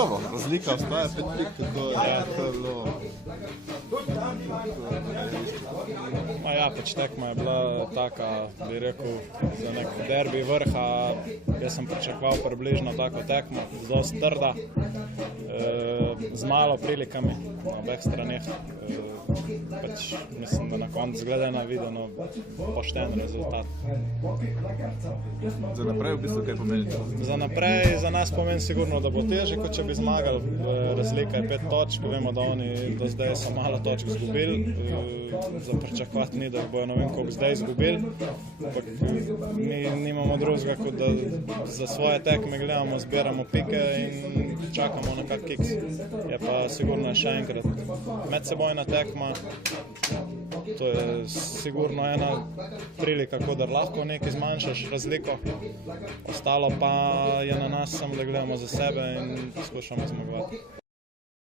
Dobro, razlika ostaja 5 pik, tako je bilo. Ja, pač tekma je bila taka, bi rekel, za nek derbi vrha. Jaz sem pričakoval približno tako tekmo, dosti trda, z malo prilikami na obeh straneh. Pač mislim, da na koncu gledano videno pošten rezultat. Za naprej v bistvu kaj pomeni to? Za naprej za nas pomeni sigurno, da bo težje, kot če bi zmagali. Razlika je 5 točk, vemo, da oni do zdaj so malo točk izgubili. Za pričakovati ni, da jih bojo ne vem koliko zdaj izgubili. Ampak mi nimamo drugega, kot da za svoje tekme gledamo, zbiramo pike in čakamo na kak kiks. Je pa sigurno še enkrat medsebojna tekma. To je sigurno ena prilika, kodar lahko nekaj zmanjšaš razliko. Ostalo pa je na nas samo, da gledamo za sebe in poskušamo zmagovati.